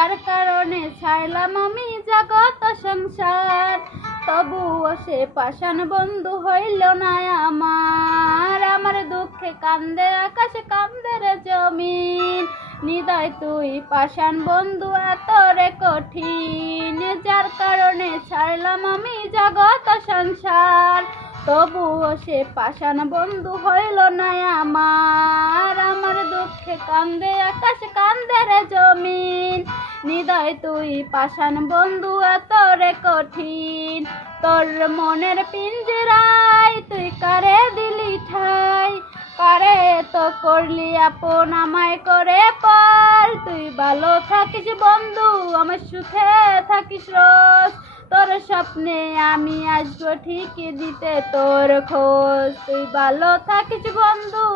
যার কারণে ছাইলাম আমি জগৎ সংসার। তবুও সে পাষাণ বন্ধু হইল না আমার। আমার দুঃখে কান্দে আকাশ কান্দে রে জমিন। নিদয় তুই পাষাণ বন্ধু এত রে কঠিন। যার কারণে ছাড়লাম আমি জগৎ সংসার। তবুও সে পাষাণ বন্ধু হইল না আমার। আমার দুঃখে কান্দে আকাশ কান্দে রে জমিন। নিদয় তুই পাষাণ বন্ধু এত রে কঠিন। তোর মনের পিঞ্জরায় তুই কারে দিলি ঠাই। কারে তো করলি আপন আমায় করে পর। তুই ভালো থাকিস বন্ধু আমার সুখে থাকিস রোজ। তোর স্বপ্নে আমি আসবো ঠিকই দিতে তোর খোঁজ। তুই ভালো থাকিস বন্ধু